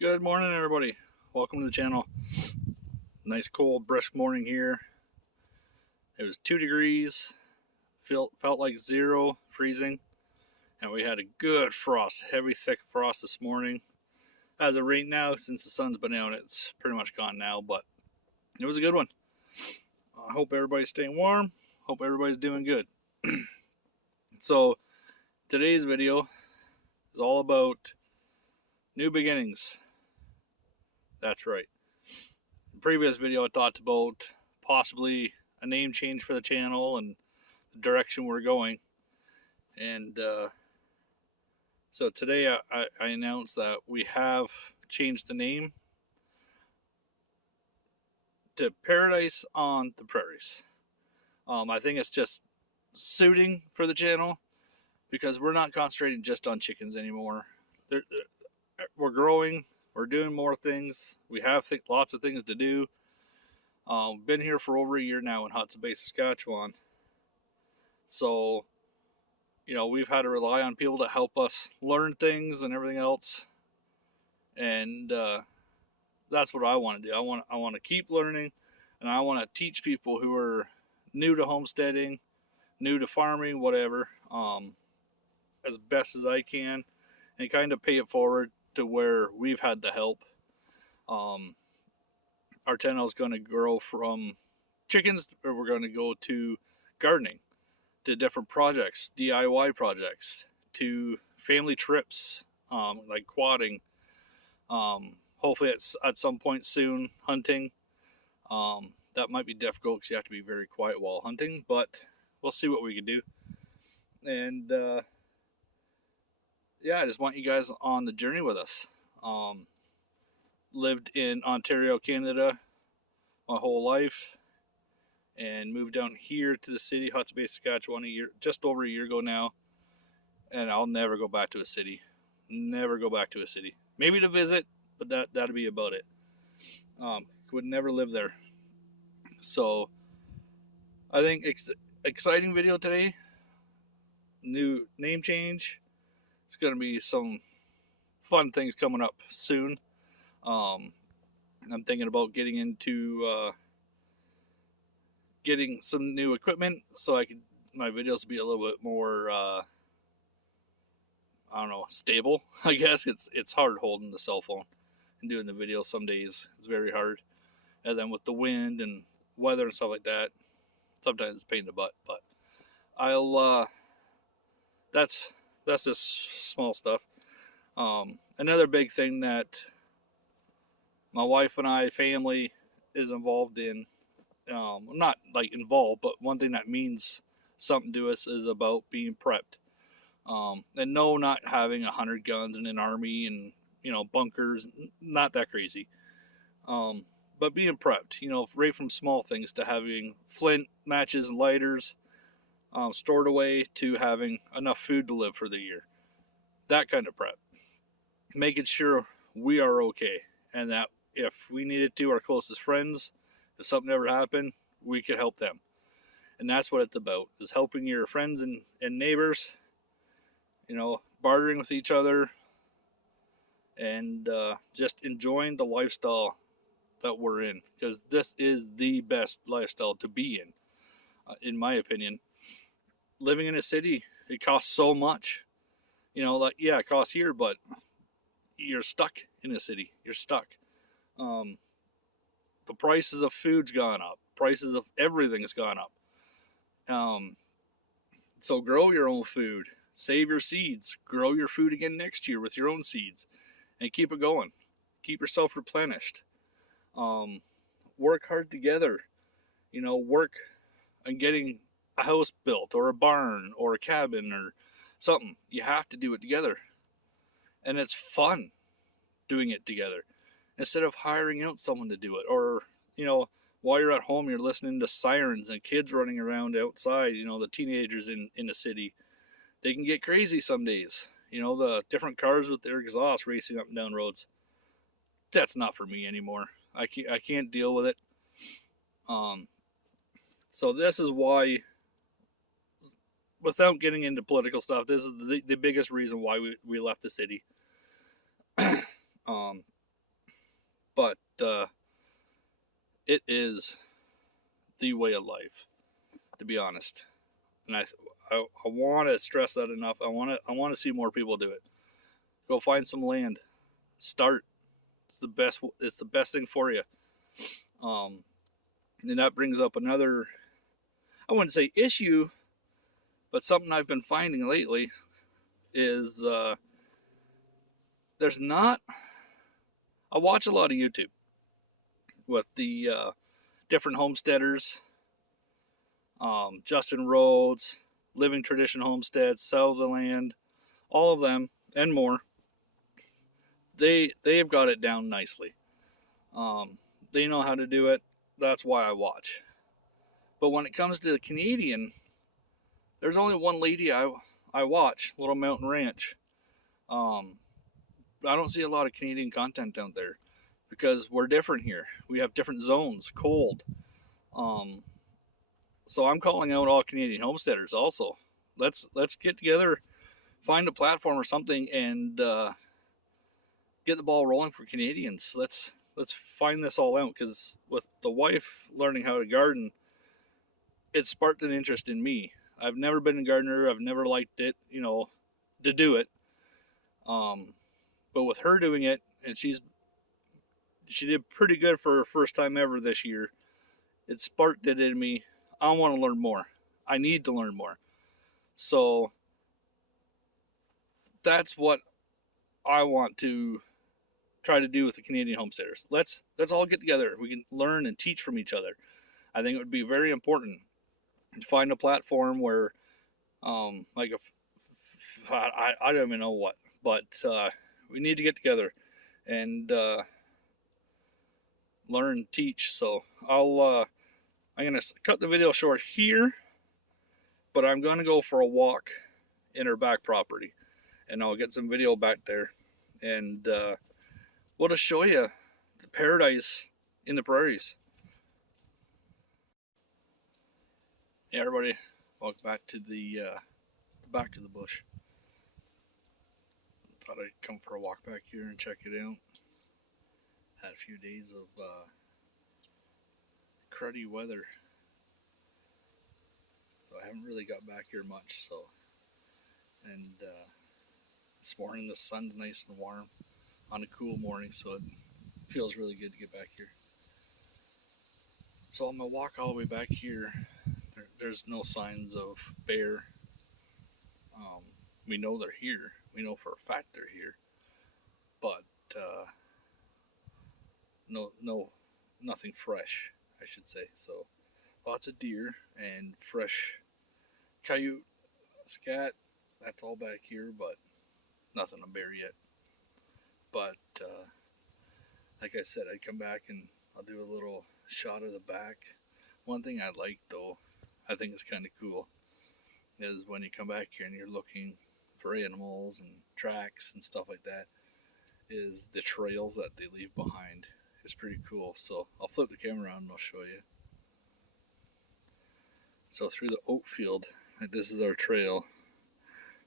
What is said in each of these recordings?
Good morning, everybody. Welcome to the channel. Nice, cold, brisk morning here. It was 2 degrees, felt like zero, freezing, and we had a good frost, heavy, thick frost this morning. As of right now, since the sun's been out, it's pretty much gone now, but it was a good one. I hope everybody's staying warm. Hope everybody's doing good. So, today's video is all about new beginnings. That's right. In the previous video, I talked about possibly a name change for the channel and the direction we're going. And so today I announced that we have changed the name to Paradise on the Prairies. I think it's just suiting for the channel because we're not concentrating just on chickens anymore. We're growing, we're doing more things, we have lots of things to do. Been here for over a year now in Hudson Bay, Saskatchewan. So, we've had to rely on people to help us learn things and everything else. And that's what I want to do. I want to keep learning, and I want to teach people who are new to homesteading, new to farming, whatever, as best as I can, and kind of pay it forward to where we've had the help. Our channel is going to grow from chickens, or we're going to go to gardening, to different projects, DIY projects, to family trips, like quadding. Hopefully at some point soon, hunting. That might be difficult because you have to be very quiet while hunting, but we'll see what we can do. And yeah, I just want you guys on the journey with us. Lived in Ontario, Canada my whole life, and moved down here to the city, Hudson Bay, Saskatchewan, just over a year ago now. And I'll never go back to a city. Never go back to a city. Maybe to visit, but that'd be about it. Would never live there. So I think exciting video today. New name change. It's going to be some fun things coming up soon. I'm thinking about getting into getting some new equipment so my videos be a little bit more I don't know, stable. I guess it's hard holding the cell phone and doing the video. Some days it's very hard, and then with the wind and weather and stuff like that, sometimes it's a pain in the butt. But I'll that's just small stuff. Another big thing that my wife and I, family, is involved in. Not like involved, but one thing that means something to us is about being prepped. And no, not having 100 guns and an army and bunkers, not that crazy. But being prepped, right from small things to having flint, matches, and lighters stored away to having enough food to live for the year. That kind of prep. Making sure we are okay, and that if we needed to, our closest friends, if something ever happened, we could help them. And that's what it's about, is helping your friends and neighbors, bartering with each other, and just enjoying the lifestyle that we're in, because this is the best lifestyle to be in my opinion. Living in a city, it costs so much. Like, yeah, it costs here, but you're stuck in a city. You're stuck. The prices of food's gone up. Prices of everything's gone up. So grow your own food. Save your seeds. Grow your food again next year with your own seeds, and keep it going. Keep yourself replenished. Work hard together. Work on getting a house built, or a barn, or a cabin, or something. You have to do it together, and it's fun doing it together instead of hiring out someone to do it. Or while you're at home, you're listening to sirens and kids running around outside. The teenagers in the city, they can get crazy some days. The different cars with their exhaust racing up and down roads. That's not for me anymore. I can't deal with it. So this is why, without getting into political stuff, this is the biggest reason why we left the city. but it is the way of life, to be honest. And I want to stress that enough. I want to see more people do it. Go find some land, start. It's the best. It's the best thing for you. Um, and that brings up another, I wouldn't say issue, but something I've been finding lately is there's not. I watch a lot of YouTube with the different homesteaders, Justin Rhodes, Living Tradition Homestead, Sell the Land, all of them and more. They've got it down nicely. They know how to do it. That's why I watch. But when it comes to the Canadian, there's only one lady I watch, Little Mountain Ranch. Um, I don't see a lot of Canadian content out there because we're different here. We have different zones, cold. Um, so I'm calling out all Canadian homesteaders also. Let's get together, find a platform or something, and get the ball rolling for Canadians. Let's find this all out, because with the wife learning how to garden, it sparked an interest in me. I've never been a gardener. I've never liked it, to do it. But with her doing it, and she did pretty good for her first time ever this year. It sparked it in me. I want to learn more. I need to learn more. So that's what I want to try to do with the Canadian homesteaders. Let's all get together. We can learn and teach from each other. I think it would be very important to find a platform where, like I don't even know what, but we need to get together and learn and teach. So I'm gonna cut the video short here, but I'm gonna go for a walk in her back property, and I'll get some video back there, and we'll just show you the paradise in the prairies. Hey everybody, welcome back to the back of the bush. Thought I'd come for a walk back here and check it out. Had a few days of cruddy weather, so I haven't really got back here much. So, and this morning the sun's nice and warm on a cool morning, so it feels really good to get back here. So on my walk all the way back here, there's no signs of bear. We know they're here. We know for a fact they're here, but nothing fresh, I should say. So lots of deer and fresh coyote, scat. That's all back here, but nothing a bear yet. But like I said, I'd come back and I'll do a little shot of the back. One thing I like, though, I think is kind of cool, is when you come back here and you're looking for animals and tracks and stuff like that, is the trails that they leave behind. It's pretty cool. So I'll flip the camera around and I'll show you. So through the oat field, this is our trail.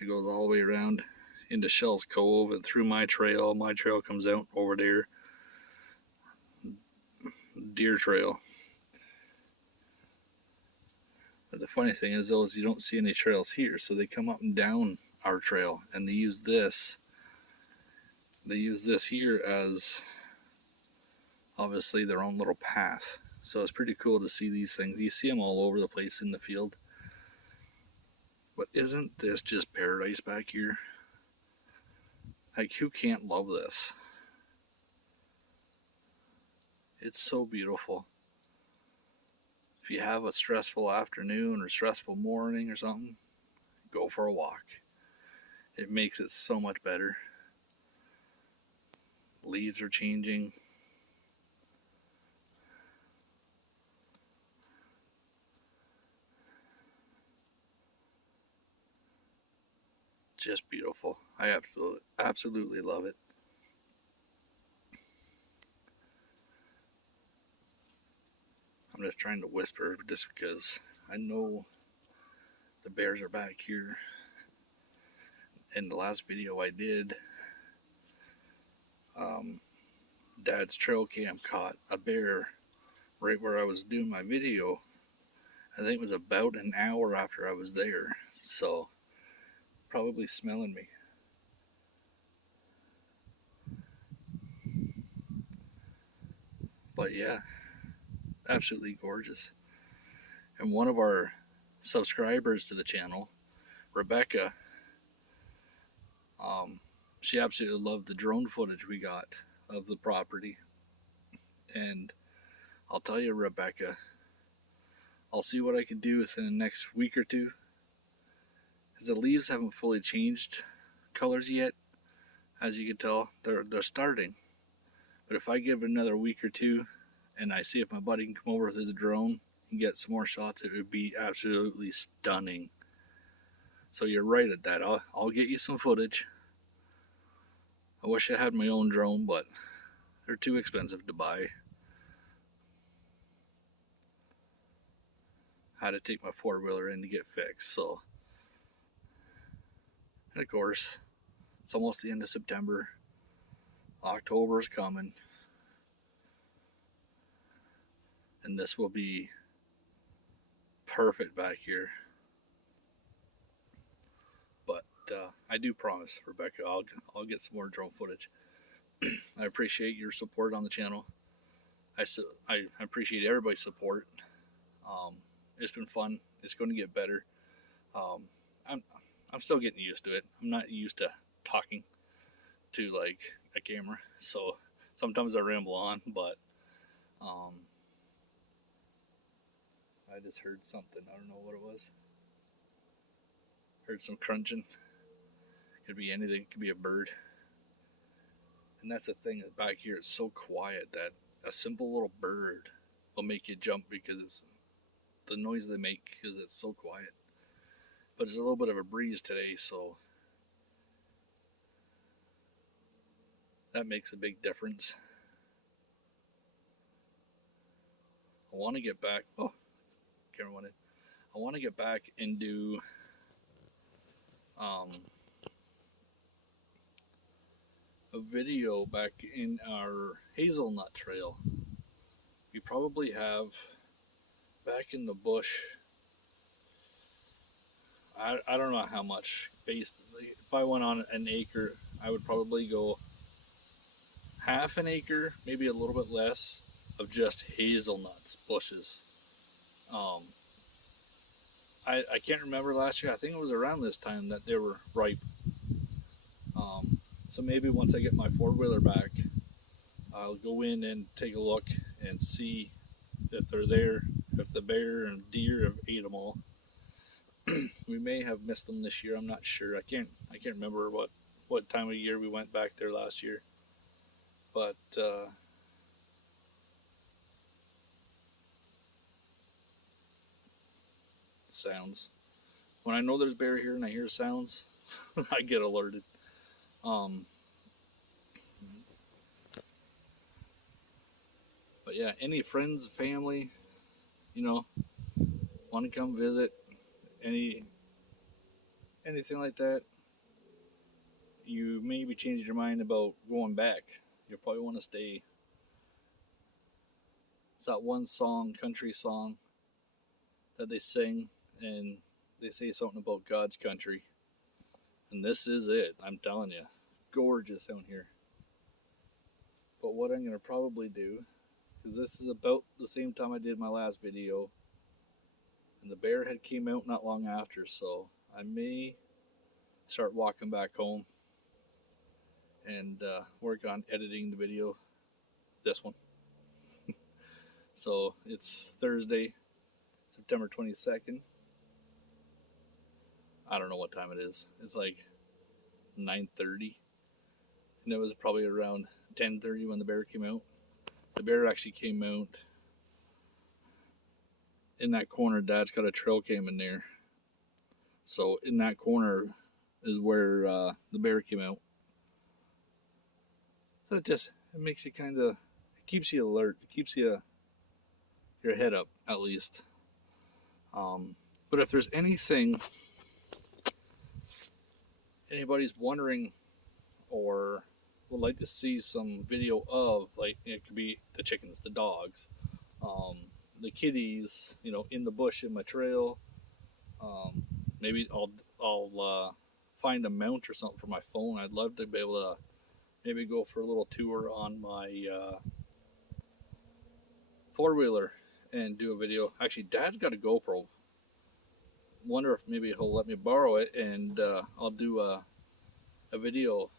It goes all the way around into Shell's Cove and through my trail. My trail comes out over there. Deer trail. But the funny thing is, though, is you don't see any trails here, so they come up and down our trail, and they use this. They use this here as obviously their own little path. So it's pretty cool to see these things. You see them all over the place in the field. But isn't this just paradise back here? Like, who can't love this? It's so beautiful. If you have a stressful afternoon or stressful morning or something, go for a walk. It makes it so much better. Leaves are changing. Just beautiful. I absolutely love it. I'm just trying to whisper just because I know the bears are back here. In the last video I did, Dad's trail cam caught a bear right where I was doing my video. I think it was about an hour after I was there, so probably smelling me. But yeah, absolutely gorgeous. And one of our subscribers to the channel, Rebecca, um, she absolutely loved the drone footage we got of the property. And I'll tell you, Rebecca, I'll see what I can do within the next week or two, because the leaves haven't fully changed colors yet. As you can tell, they're starting. But if I give it another week or two, and I see if my buddy can come over with his drone and get some more shots, it would be absolutely stunning. So you're right at that. I'll get you some footage. I wish I had my own drone, but they're too expensive to buy. I had to take my four-wheeler in to get fixed. So, and of course, it's almost the end of September. October's coming, and this will be perfect back here. But I do promise, Rebecca, I'll get some more drone footage. I appreciate your support on the channel. I appreciate everybody's support. Um, it's been fun. It's going to get better. Um, I'm I'm still getting used to it. I'm not used to talking to like a camera, so sometimes I ramble on. But um, I just heard something. I don't know what it was. Heard some crunching. Could be anything. It could be a bird. And that's the thing. Back here, it's so quiet that a simple little bird will make you jump because it's the noise they make because it's so quiet. But there's a little bit of a breeze today, so that makes a big difference. I want to get back. Oh, camera went in. I want to get back and do um, a video back in our hazelnut trail. We probably have back in the bush. I don't know how much. Basically, if I went on an acre, I would probably go half an acre, maybe a little bit less, of just hazelnuts bushes. Um, I can't remember last year. I think it was around this time that they were ripe. So maybe once I get my four-wheeler back, I'll go in and take a look and see if they're there, if the bear and deer have ate them all. We may have missed them this year. I'm not sure. I can't remember what time of year we went back there last year. But sounds. When I know there's bear here and I hear sounds, I get alerted. But yeah, any friends, family, want to come visit, anything like that, you maybe changed your mind about going back. You'll probably want to stay. It's that one song, country song, that they sing, and they say something about God's country. And this is it, I'm telling you. Gorgeous out here. But what I'm going to probably do, because this is about the same time I did my last video, and the bear had came out not long after, so I may start walking back home and work on editing the video, this one. So it's Thursday, September 22nd. I don't know what time it is. It's like 9:30, and it was probably around 10:30 when the bear came out. The bear actually came out in that corner. Dad's got a trail cam in there, so in that corner is where the bear came out. So it makes you it keeps you alert. It keeps your head up at least. But if there's anybody's wondering or would like to see some video of, like, it could be the chickens, the dogs, the kitties, in the bush in my trail. Maybe I'll find a mount or something for my phone. I'd love to be able to maybe go for a little tour on my four-wheeler and do a video. Actually, Dad's got a GoPro. Wonder if maybe he'll let me borrow it, and I'll do a video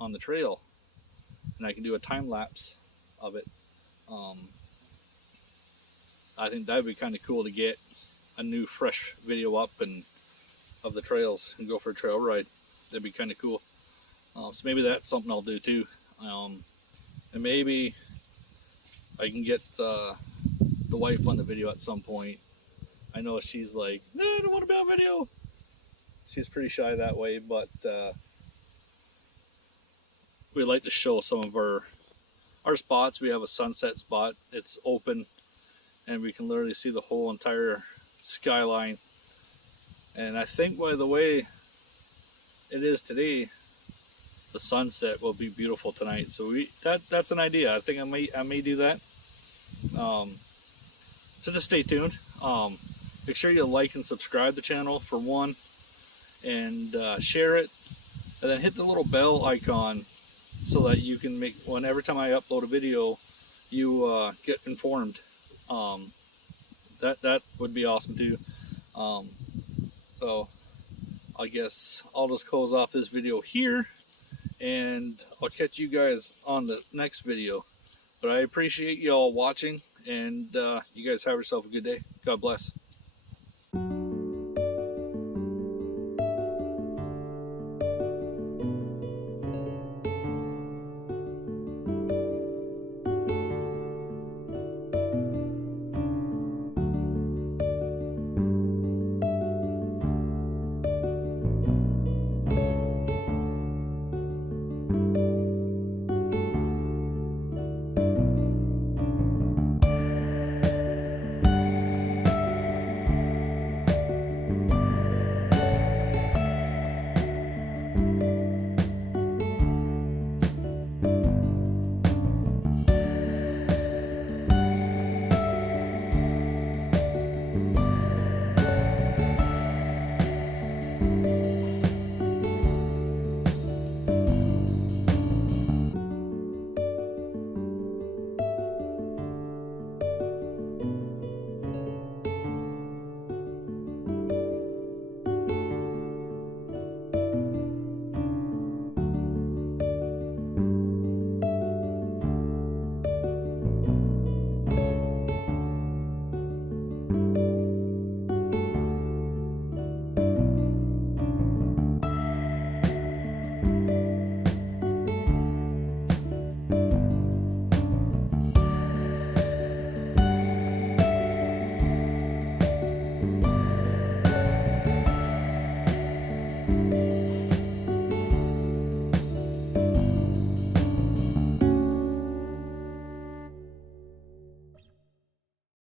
on the trail, and I can do a time lapse of it. Um, I think that'd be kind of cool to get a new, fresh video up and of the trails and go for a trail ride. That'd be kind of cool. So maybe that's something I'll do too. And maybe I can get the wife on the video at some point. I know she's like, no, I don't want to be on video. She's pretty shy that way, but we like to show some of our spots. We have a sunset spot. It's open, and we can literally see the whole entire skyline. And I think by the way it is today, the sunset will be beautiful tonight. So that's an idea. I think I may do that. So just stay tuned. Make sure you like and subscribe the channel for one, and share it, and then hit the little bell icon so that you can every time I upload a video, you get informed. That would be awesome too. So I guess I'll just close off this video here, and I'll catch you guys on the next video. But I appreciate you all watching, and you guys have yourself a good day. God bless.